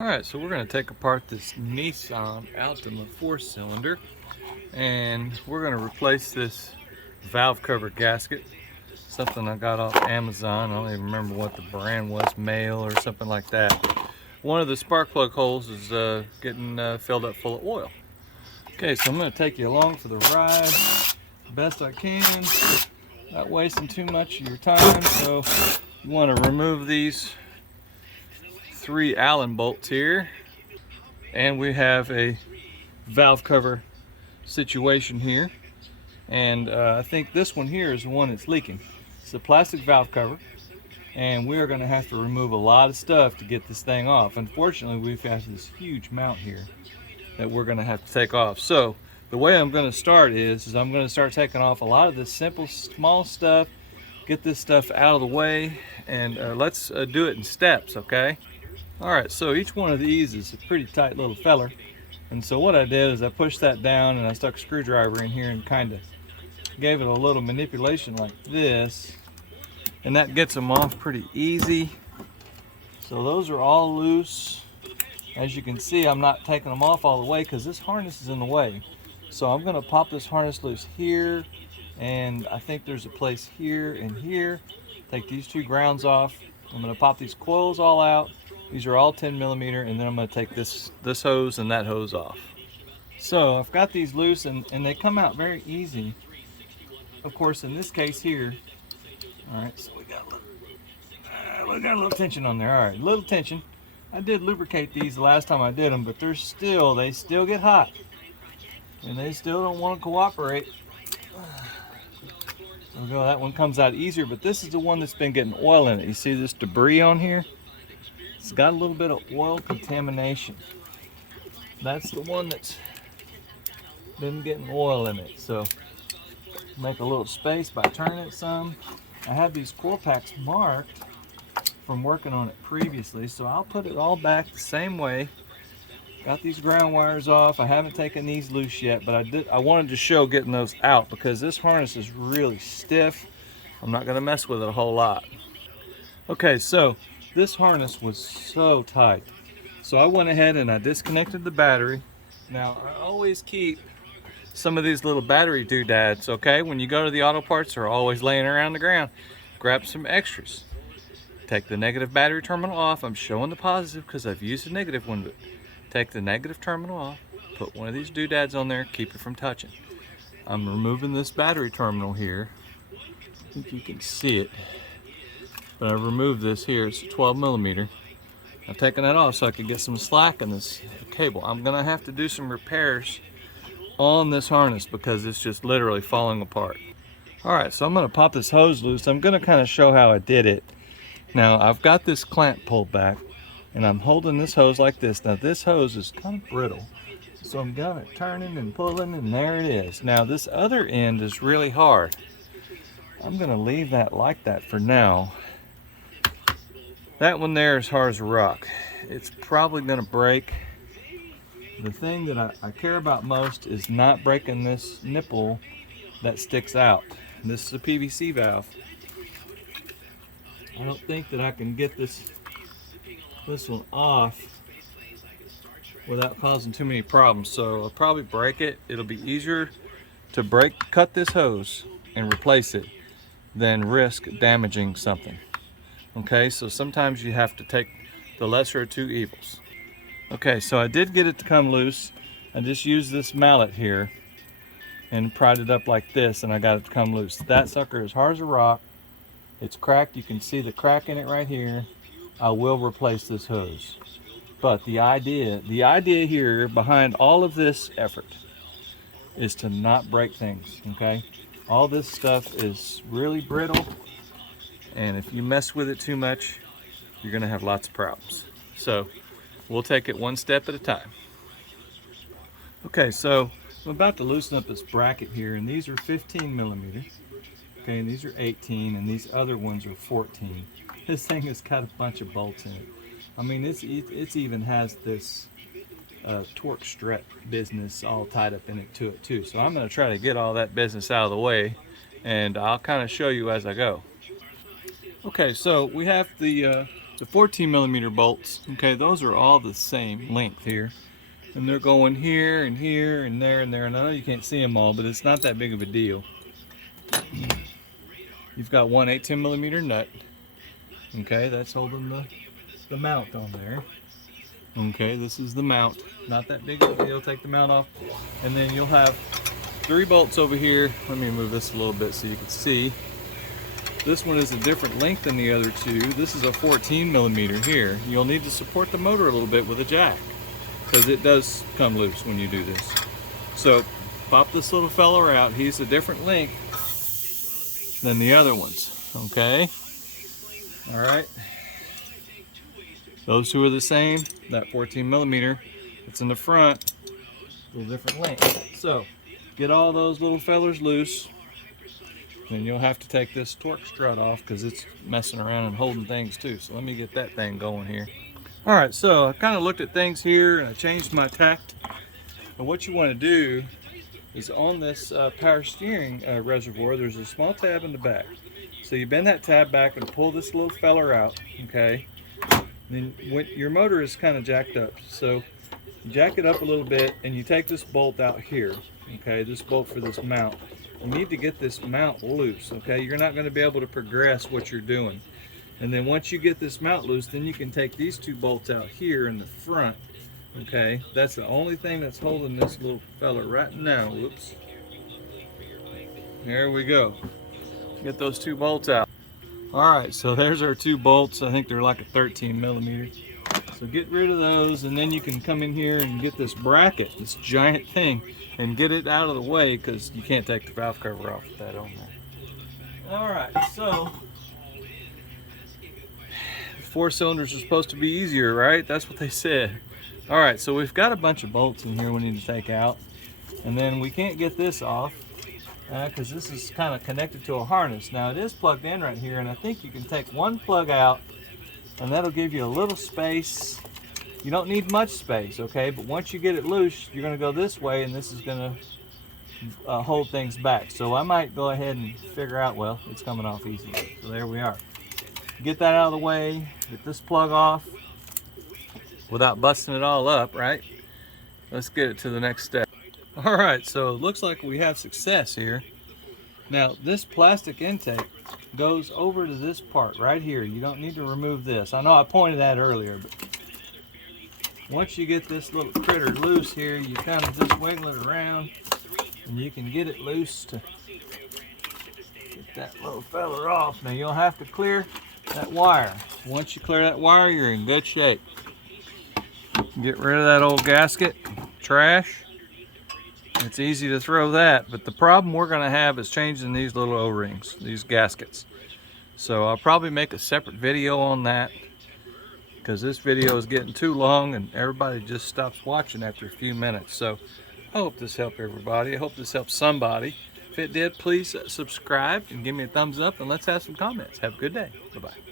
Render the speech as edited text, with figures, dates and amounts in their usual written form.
Alright, so we're going to take apart this Nissan Altima 4-cylinder and we're going to replace this valve cover gasket. Something I got off Amazon. I don't even remember what the brand was, Mail or something like that. One of the spark plug holes is getting filled up full of oil. Okay, so I'm going to take you along for the ride best I can, not wasting too much of your time. So you want to remove these 3 Allen bolts here, and we have a valve cover situation here, and I think this one here is the one that's leaking. It's a plastic valve cover, and we are going to have to remove a lot of stuff to get this thing off. Unfortunately, we've got this huge mount here that we're going to have to take off. So the way I'm going to start is I'm going to start taking off a lot of this simple small stuff, get this stuff out of the way, and let's do it in steps, okay? Alright, so each one of these is a pretty tight little feller. And so what I did is I pushed that down and I stuck a screwdriver in here and kind of gave it a little manipulation like this. And that gets them off pretty easy. So those are all loose. As you can see, I'm not taking them off all the way because this harness is in the way. So I'm going to pop this harness loose here. And I think there's a place here and here. Take these 2 grounds off. I'm going to pop these coils all out. These are all 10mm, and then I'm going to take this hose and that hose off. So I've got these loose, and they come out very easy. Of course, in this case here, all right, so we got a little tension on there. All right, little tension. I did lubricate these the last time I did them, but they still get hot, and they still don't want to cooperate. There we go. That one comes out easier, but this is the one that's been getting oil in it. You see this debris on here? It's got a little bit of oil contamination. That's the one that's been getting oil in it. So make a little space by turning it some. I have these coil packs marked from working on it previously, so I'll put it all back the same way. Got these ground wires off. I haven't taken these loose yet, but I wanted to show getting those out because this harness is really stiff. I'm not going to mess with it a whole lot. Okay, so this harness was so tight. So I went ahead and I disconnected the battery. Now, I always keep some of these little battery doodads, okay? When you go to the auto parts, they're always laying around the ground. Grab some extras. Take the negative battery terminal off. I'm showing the positive because I've used the negative one, but take the negative terminal off, put one of these doodads on there, keep it from touching. I'm removing this battery terminal here. I think you can see it. But I removed this here, it's a 12mm. I'm taking that off so I can get some slack in this cable. I'm gonna have to do some repairs on this harness because it's just literally falling apart. Alright, so I'm gonna pop this hose loose. I'm gonna kind of show how I did it. Now, I've got this clamp pulled back and I'm holding this hose like this. Now, this hose is kind of brittle. So I'm gonna turning and pulling, and there it is. Now, this other end is really hard. I'm gonna leave that like that for now. That one there is hard as a rock. It's probably gonna break. The thing that I care about most is not breaking this nipple that sticks out. This is a PVC valve. I don't think that I can get this one off without causing too many problems. So I'll probably break it. It'll be easier to cut this hose and replace it than risk damaging something. Okay, so sometimes you have to take the lesser of 2 evils. Okay, so I did get it to come loose. I just used this mallet here and pried it up like this, and I got it to come loose. That sucker is hard as a rock. It's cracked. You can see the crack in it right here. I will replace this hose. But the idea here behind all of this effort is to not break things, okay? All this stuff is really brittle, and if you mess with it too much, you're gonna have lots of problems. So we'll take it one step at a time. Okay, so I'm about to loosen up this bracket here, and these are 15mm. Okay, and these are 18, and these other ones are 14. This thing has got a bunch of bolts in it. I mean, it even has this torque strut business all tied up in it too. So I'm going to try to get all that business out of the way, and I'll kind of show you as I go. Okay, so we have the The 14mm bolts, okay, those are all the same length here. And they're going here and here and there and there. And I know you can't see them all, but it's not that big of a deal. You've got one 18mm nut. Okay, that's holding the mount on there. Okay, this is the mount. Not that big of a deal. Take the mount off. And then you'll have 3 bolts over here. Let me move this a little bit so you can see. This one is a different length than the other two. This is a 14mm here. You'll need to support the motor a little bit with a jack, because it does come loose when you do this. So pop this little fella out. He's a different length than the other ones. Okay. All right. Those two are the same. That 14mm that's in the front, a little different length. So get all those little fellers loose. Then you'll have to take this torque strut off because it's messing around and holding things too. So let me get that thing going here. All right, so I kind of looked at things here and I changed my tact. And what you want to do is on this power steering reservoir, there's a small tab in the back. So you bend that tab back and pull this little feller out, okay? And then when your motor is kind of jacked up, so you jack it up a little bit and you take this bolt out here, okay? This bolt for this mount. You need to get this mount loose, okay? You're not going to be able to progress what you're doing. And then once you get this mount loose, then you can take these 2 bolts out here in the front, okay? That's the only thing that's holding this little fella right now. Whoops. There we go. Get those 2 bolts out. All right, so there's our 2 bolts. I think they're like a 13mm. So get rid of those, and then you can come in here and get this bracket, this giant thing, and get it out of the way because you can't take the valve cover off with that on there. All right, so 4 cylinders are supposed to be easier, right? That's what they said. All right, so we've got a bunch of bolts in here we need to take out, and then we can't get this off because this is kind of connected to a harness. Now it is plugged in right here, and I think you can take one plug out, and that'll give you a little space. You don't need much space, okay? But once you get it loose, you're going to go this way, and this is going to hold things back. So I might go ahead and figure out, well, it's coming off easy. So there we are. Get that out of the way. Get this plug off without busting it all up, right? Let's get it to the next step. All right, so it looks like we have success here. Now, this plastic intake goes over to this part right here. You don't need to remove this. I know I pointed that earlier, but once you get this little critter loose here, you kind of just wiggle it around and you can get it loose to get that little fella off. Now you'll have to clear that wire. Once you clear that wire, you're in good shape. Get rid of that old gasket, trash. It's easy to throw that, but the problem we're going to have is changing these little O-rings, these gaskets. So I'll probably make a separate video on that because this video is getting too long and everybody just stops watching after a few minutes. So I hope this helped everybody. I hope this helped somebody. If it did, please subscribe and give me a thumbs up, and let's have some comments. Have a good day. Bye-bye.